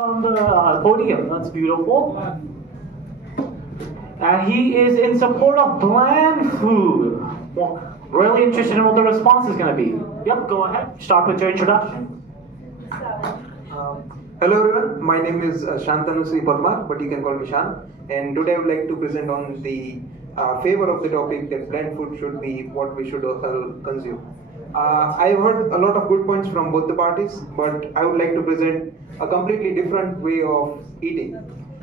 On the podium. That's beautiful. And he is in support of bland food. Well, really interested in what the response is going to be. Yep, go ahead. Start with your introduction. Hello everyone, my name is Shantanu Sri Parmar, but you can call me Shan. And today I would like to present on the favor of the topic that bland food should be what we should consume. I've heard a lot of good points from both the parties, but I would like to present a completely different way of eating.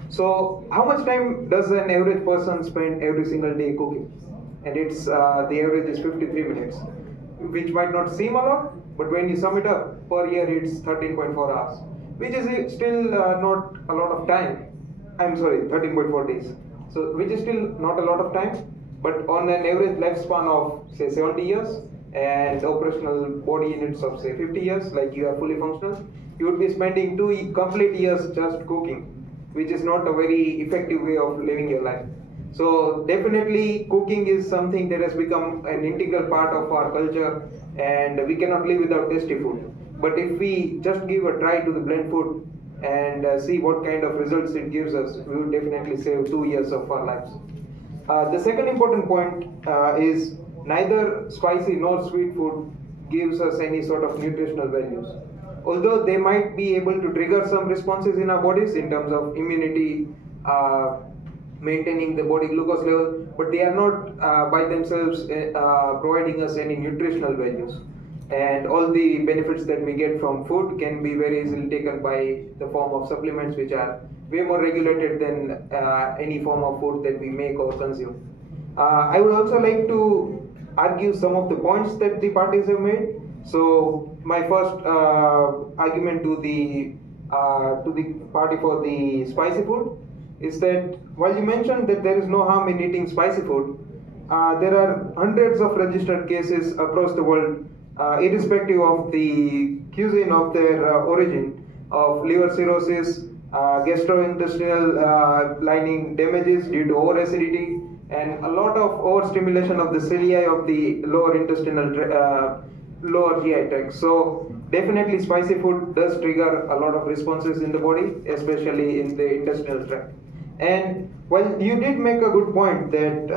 So, how much time does an average person spend every single day cooking? And it's the average is 53 minutes, which might not seem a lot, but when you sum it up per year, it's 13.4 hours, which is still not a lot of time. I'm sorry, 13.4 days. So, which is still not a lot of time, but on an average lifespan of say 70 years and operational body units of say 50 years, like you are fully functional, you would be spending 2 complete years just cooking, which is not a very effective way of living your life. So definitely cooking is something that has become an integral part of our culture, and we cannot live without tasty food. But if we just give a try to the blend food and see what kind of results it gives us, we would definitely save 2 years of our lives. The second important point is neither spicy nor sweet food gives us any sort of nutritional values. Although they might be able to trigger some responses in our bodies in terms of immunity, maintaining the body glucose level, but they are not by themselves providing us any nutritional values. And all the benefits that we get from food can be very easily taken by the form of supplements, which are way more regulated than any form of food that we make or consume. I would also like to argue some of the points that the parties have made. So my first argument to the party for the spicy food is that while you mentioned that there is no harm in eating spicy food, there are hundreds of registered cases across the world, irrespective of the cuisine of their origin, of liver cirrhosis, gastrointestinal lining damages due to over-acidity, and a lot of overstimulation of the cilia of the lower intestinal lower GI tract. So definitely spicy food does trigger a lot of responses in the body, especially in the intestinal tract. And while you did make a good point that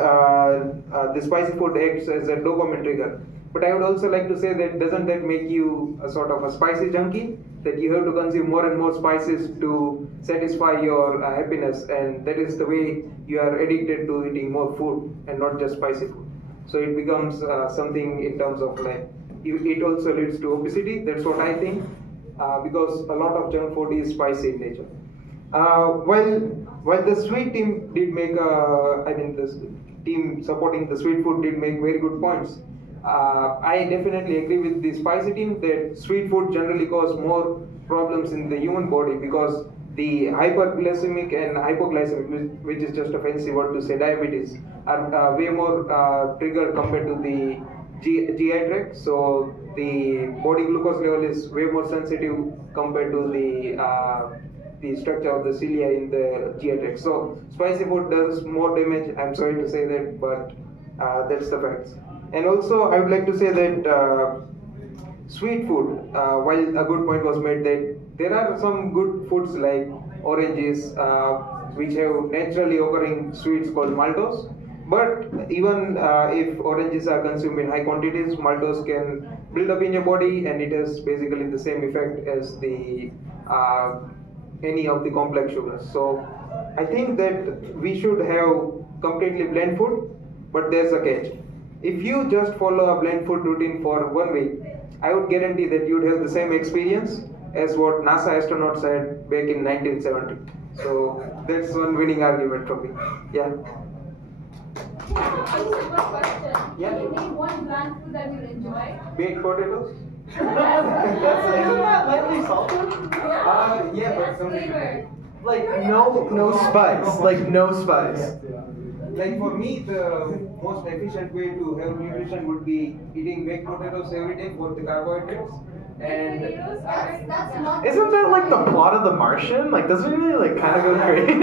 the spicy food acts as a dopamine trigger, but I would also like to say that doesn't that make you a sort of a spicy junkie, that you have to consume more and more spices to satisfy your happiness, and that is the way you are addicted to eating more food and not just spicy food. So it becomes something in terms of like, it also leads to obesity. That's what I think, because a lot of junk food is spicy in nature. While the sweet team did make, this team supporting the sweet food did make very good points. I definitely agree with the spicy team that sweet food generally cause more problems in the human body, because the hyperglycemic and hypoglycemic, which is just a fancy word to say diabetes, are way more triggered compared to the GI tract. So the body glucose level is way more sensitive compared to the structure of the cilia in the GI tract. So spicy food does more damage. I'm sorry to say that, but that's the facts. And also, I would like to say that sweet food, while a good point was made that there are some good foods like oranges, which have naturally occurring sweets called maltose. But even if oranges are consumed in high quantities, maltose can build up in your body, and it has basically the same effect as the any of the complex sugars. So I think that we should have completely blend food, but there's a catch. If you just follow a blend food routine for 1 week, I would guarantee that you'd have the same experience as what NASA astronauts had back in 1970. So that's one winning argument for me. Yeah. Yeah. Can you name one bland food that you enjoy? Baked potatoes. Isn't that lightly salted? Yeah, but some flavor. Like no spice. Like no spice. Like for me, the most efficient way to have nutrition would be eating baked potatoes every day for the carbohydrates. And That's not. Isn't that like the plot of The Martian? Like, doesn't it really like kind of go crazy?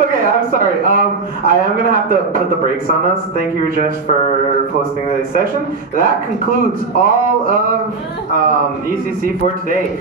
Okay, I'm sorry. I am gonna have to put the brakes on us. Thank you, Rajesh, for hosting this session. That concludes all of ECC for today.